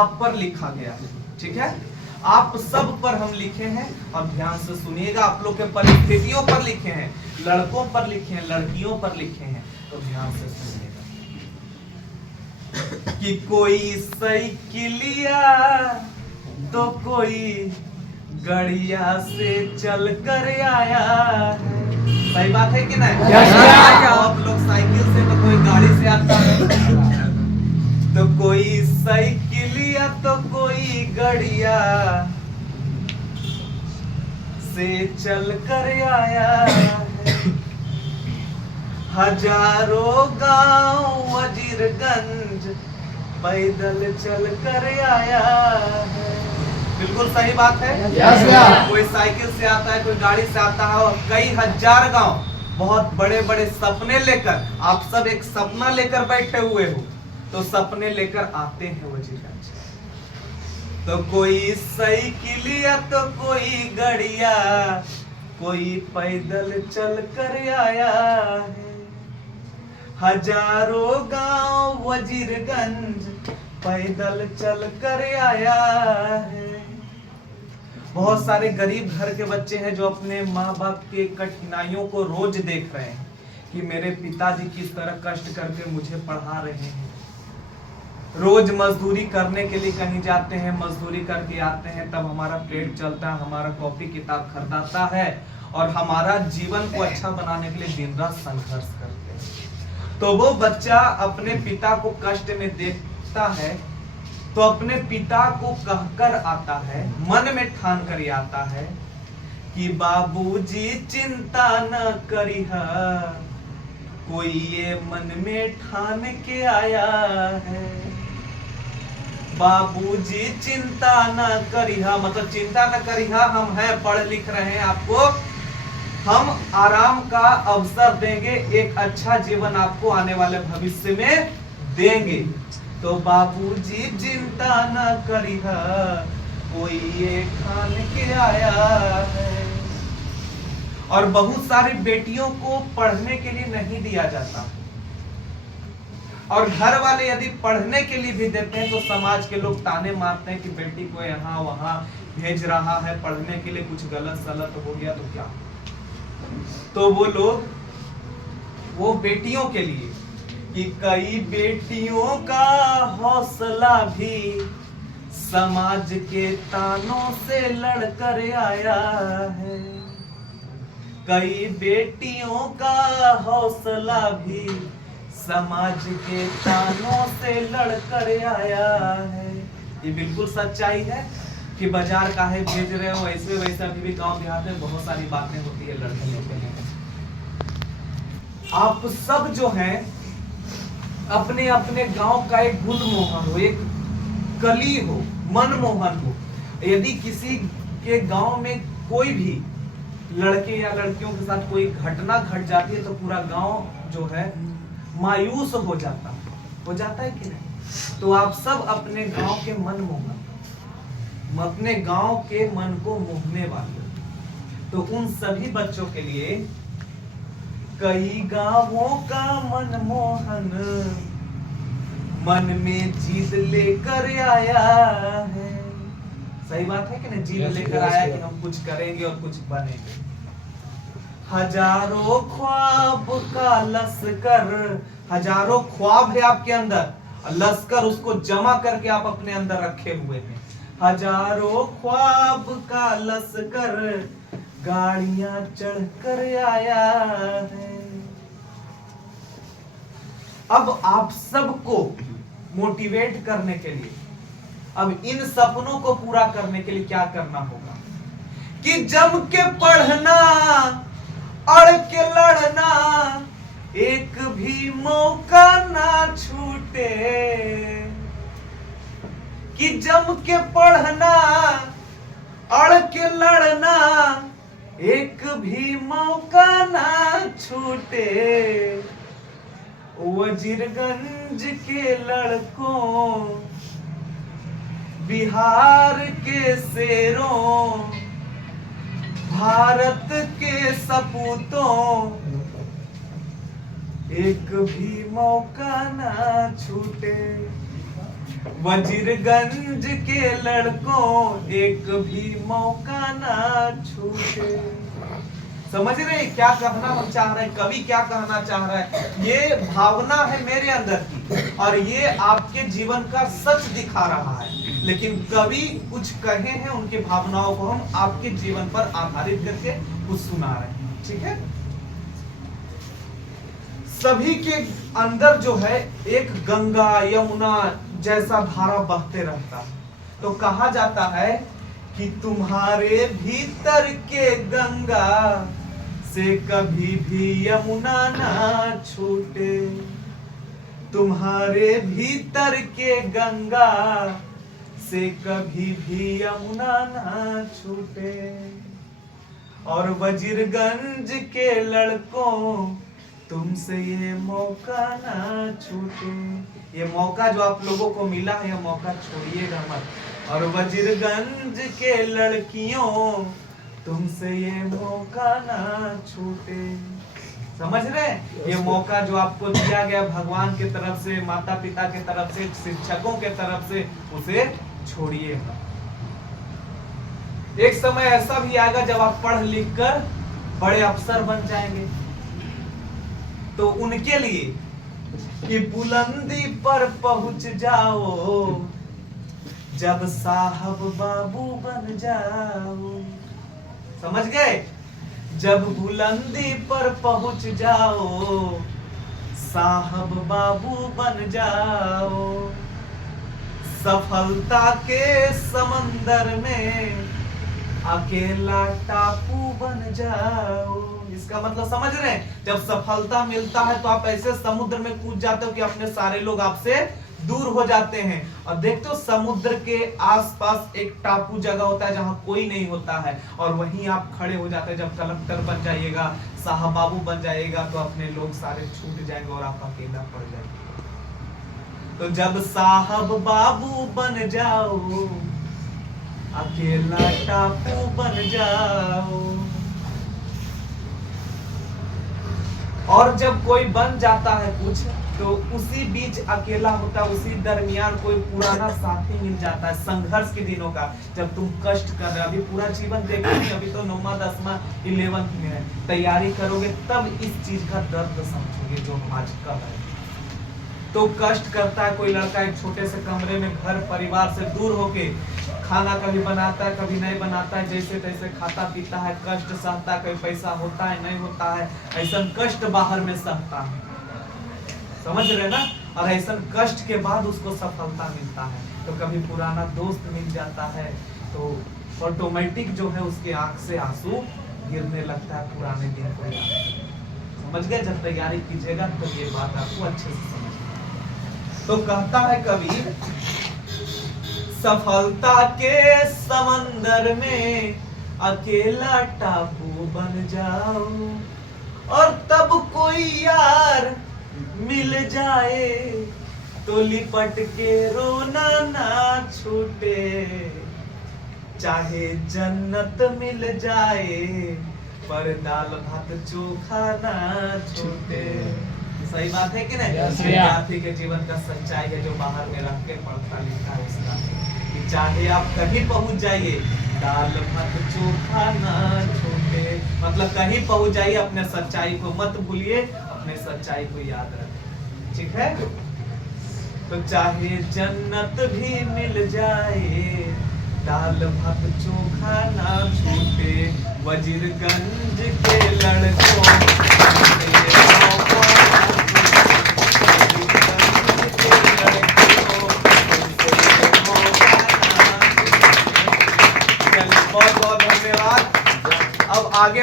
आप पर लिखा गया है, ठीक है। आप सब पर हम लिखे हैं और ध्यान से सुनिएगा। आप लोग के परिस्थितियों पर लिखे हैं, लड़कों पर लिखे हैं, लड़कियों पर लिखे हैं, तो ध्यान से सुनिएगा। कि कोई साइकिलिया तो कोई गड़िया से चल कर आया है। सही बात है कि नहीं? आप लोग साइकिल से तो कोई गाड़ी से आता है, तो कोई साइकिलिया तो कोई गड़िया से चल कर आया है। हजारों गांव वजीरगंज पैदल चल कर आया है। बिल्कुल सही बात है। कोई साइकिल से आता है, कोई गाड़ी से आता है, और कई हजार गांव, बहुत बड़े बड़े सपने लेकर, आप सब एक सपना लेकर बैठे हुए हो, तो सपने लेकर आते हैं वजीरगंज। तो कोई साइकिलिया तो कोई गड़िया, कोई पैदल चल कर आया है। हजारों गांव वजीरगंज पैदल चल कर आया है। बहुत सारे गरीब घर के बच्चे हैं जो अपने माँ बाप के कठिनाइयों को रोज देख रहे हैं कि मेरे पिताजी किस तरह कष्ट करके मुझे पढ़ा रहे हैं। रोज मजदूरी करने के लिए कहीं जाते हैं, मजदूरी करके आते हैं, तब हमारा पेट चलता है, हमारा कॉपी किताब खरीदाता है, और हमारा जीवन को अच्छा बनाने के लिए दिन रात संघर्ष करते हैं। तो वो बच्चा अपने पिता को कष्ट में देखता है, तो अपने पिता को कहकर आता है, मन में ठान कर आता है कि बाबूजी चिंता न करिहा, कोई ये मन में ठान के आया है। बाबूजी चिंता न करिहा, मतलब चिंता न करिहा, हम हैं, पढ़ लिख रहे हैं, आपको हम आराम का अवसर देंगे, एक अच्छा जीवन आपको आने वाले भविष्य में देंगे। तो बाबूजी चिंता न करिहा, कोई ये ठान के आया है। और बहुत सारी बेटियों को पढ़ने के लिए नहीं दिया जाता, और घर वाले यदि पढ़ने के लिए भी देते हैं तो समाज के लोग ताने मारते हैं कि बेटी को यहाँ वहां भेज रहा है पढ़ने के लिए, कुछ गलत सलत हो गया तो क्या। तो वो लोग वो बेटियों के लिए, कि कई बेटियों का हौसला भी समाज के तानों से लड़कर आया है। कई बेटियों का हौसला भी समाज के तानों से लड़कर आया है। ये बिल्कुल सच्चाई है कि बाजार काहे भेज रहे हो, ऐसे वैसे अभी भी गांव देहात में बहुत सारी बातें होती है, लड़के लेते हैं। आप सब जो हैं अपने अपने गांव का एक गुलमोहर हो, एक कली हो, मनमोहन हो। यदि किसी के गांव में कोई भी लड़के या लड़कियों के साथ कोई घटना घट जाती है तो पूरा गांव जो है मायूस हो जाता है कि नहीं। तो आप सब अपने गांव के मनमोहन, अपने गांव के मन को मोहने वाले, तो उन सभी बच्चों के लिए कई गांवों का मनमोहन मन में जीत लेकर आया है। सही बात है कि नहीं? जीत लेकर आया कि हम कुछ करेंगे और कुछ बनेंगे। हजारों ख्वाब का लश्कर, हजारों ख्वाब है आपके अंदर, लश्कर उसको जमा करके आप अपने अंदर रखे हुए हैं। हजारों ख्वाब का लश्कर गाड़ियां चढ़कर आया है। अब आप सबको मोटिवेट करने के लिए, अब इन सपनों को पूरा करने के लिए क्या करना होगा कि जम के पढ़ना, अड़ के लड़ना, एक भी मौका ना छूटे। कि जम के पढ़ना, अड़ के लड़ना, एक भी मौका ना छूटे। वजीरगंज के लड़कों, बिहार के शेरों, भारत के सपूतों, एक भी मौका ना छूटे। वजीरगंज के लड़कों एक भी मौका ना छूटे। समझ रहे क्या कहना हम चाह रहे हैं, कवि क्या कहना चाह रहा है? ये भावना है मेरे अंदर की और ये आपके जीवन का सच दिखा रहा है, लेकिन कवि कुछ कहे हैं, उनकी भावनाओं को हम आपके जीवन पर आधारित करके कुछ सुना रहे हैं। ठीक है, सभी के अंदर जो है एक गंगा यमुना जैसा धारा बहते रहता है। तो कहा जाता है कि तुम्हारे भीतर के गंगा से कभी भी यमुना ना छूटे, तुम्हारे भीतर के गंगा से कभी भी यमुना ना छूटे। और वजीरगंज के लड़कों तुमसे ये मौका ना छूटे। ये मौका जो आप लोगों को मिला है, ये मौका छोड़िएगा मत। और वजीरगंज के लड़कियों तुमसे ये मौका ना छूटे। समझ रहे? ये मौका जो आपको दिया गया भगवान की तरफ से, माता पिता की तरफ से, शिक्षकों के तरफ से, उसे छोड़िएगा। एक समय ऐसा भी आएगा जब आप पढ़ लिख कर बड़े अफसर बन जाएंगे, तो उनके लिए कि बुलंदी पर पहुंच जाओ जब साहब बाबू बन जाओ। समझ गए? जब बुलंदी पर पहुंच जाओ साहब बाबू बन जाओ, सफलता के समंदर में अकेला टापू बन जाओ। इसका मतलब समझ रहे हैं? जब सफलता मिलता है तो आप ऐसे समुद्र में कूद जाते हो कि अपने सारे लोग आपसे दूर हो जाते हैं। और देखते हो समुद्र के आसपास एक टापू जगह होता है जहां कोई नहीं होता है, और वहीं आप खड़े हो जाते हैं। जब कलेक्टर बन जाइएगा, साहब बाबू बन जाइएगा, तो अपने लोग सारे छूट जाएंगे और आप अकेला पड़ जाएंगे। तो जब साहब बाबू बन जाओ अकेला टापू बन जाओ। और जब कोई बन जाता है कुछ, तो उसी बीच अकेला होता है, उसी दरमियान कोई पुराना साथी मिल जाता है संघर्ष के दिनों का। जब तुम कष्ट कर रहे हो, अभी पूरा जीवन देखो नहीं, अभी तो 9वां 10वां 11th में है, तैयारी करोगे तब इस चीज का दर्द समझोगे जो आज का है। तो कष्ट करता है कोई लड़का एक छोटे से कमरे में घर परिवार से दूर होके, खाना कभी बनाता है कभी नहीं बनाता है, जैसे तैसे खाता पीता है, कष्ट सहता है, कभी पैसा होता है नहीं होता है, ऐसा कष्ट बाहर में सहता है। समझ रहे ना? और ऐसा कष्ट के बाद उसको सफलता मिलता है। तो कभी पुराना दोस्त मिल जाता है तो ऑटोमेटिक जो है उसके आंख से आंसू गिरने लगता है पुराने दिन को याद। समझ गए? जब तैयारी कीजिएगा तो ये बात आपको अच्छे से समझ। तो कहता है कवि, सफलता के समंदर में अकेला टापू बन जाओ, और तब कोई यार मिल जाए तो लिपट के रोना ना छूटे, चाहे जन्नत मिल जाए पर दाल भात चोखा ना छूटे। सही बात है कि नहीं? विद्यार्थी के जीवन का सच्चाई है जो बाहर में रख के पढ़ता लिखता है उसका, कि चाहे आप कहीं पहुंच जाइए दाल भात चोखा ना छूटे। मतलब कहीं पहुंच जाइए, अपने सच्चाई को मत भूलिए, अपने सच्चाई को याद रखें। ठीक है? तो चाहे जन्नत भी मिल जाए दाल भात चोखा ना छूटे, वजीरगंज के लड़कों बहुत बहुत धन्यवाद। अब आगे